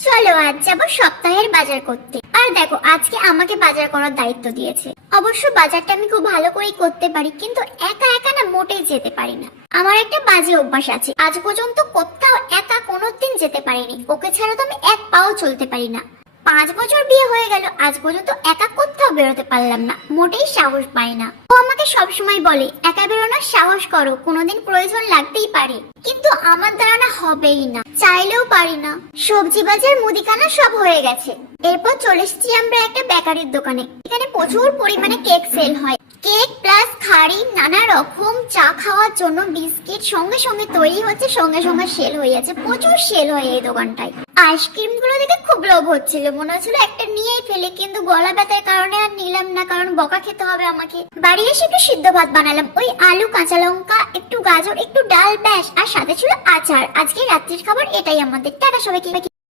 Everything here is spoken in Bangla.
চলো আজ যাবো সপ্তাহের বাজার করতে। আর দেখো আজকে আমাকে বাজার করার দায়িত্ব দিয়েছে। অবশ্য বাজারটা আমি খুব ভালো করেই করতে পারি, কিন্তু একা একা না মোটেই যেতে পারি না। আমার একটা বাজে অভ্যাস আছে, আজ পর্যন্ত কোথাও একা কোনোদিন যেতে পারিনি। ওকে ছাড়া তো আমি এক পাও চলতে পারি না। 5 বছর বিয়ে হয়ে গেল, আজ পর্যন্ত একা কোথাও বেরোতে পারলাম না, মোটেই সাহস পাই না। ও আমাকে সবসময় বলে একা বেরোনোর সাহস করো, কোনোদিন প্রয়োজন লাগতেই পারে, কিন্তু আমার দ্বারা না হবেই না, চাইলেও পারি না। সবজি বাজার মুদিখানা সব হয়ে গেছে। এরপর চলে এসেছি আমরা একটা বেকারির দোকানে। এখানে প্রচুর পরিমাণে কেক সেল হয়। কেক প্লাস খাড়ি, নানা রকম চা খাওয়ার জন্য বিস্কিট সঙ্গে সঙ্গে তৈরি হচ্ছে, সঙ্গে সঙ্গে সেল হয়ে যাচ্ছে। প্রচুর সেল হয় এই দোকানটায়। আইসক্রিম গুলো দেখে খুব লোভ হচ্ছিল, মনে হচ্ছিল একটা নিয়েই ফেলে, কিন্তু গলা ব্যথার কারণে আর নিলাম না, কারণ বকা খেতে হবে আমাকে। বাড়ি এসে একটু সিদ্ধ ভাত বানালাম, ওই আলু, কাঁচা লঙ্কা, একটু গাজর, একটু ডাল, ব্যাস, আর সাথে ছিল আচার। আজকে রাত্রির খাবার এটাই আমাদের। টাটা সবাইকে।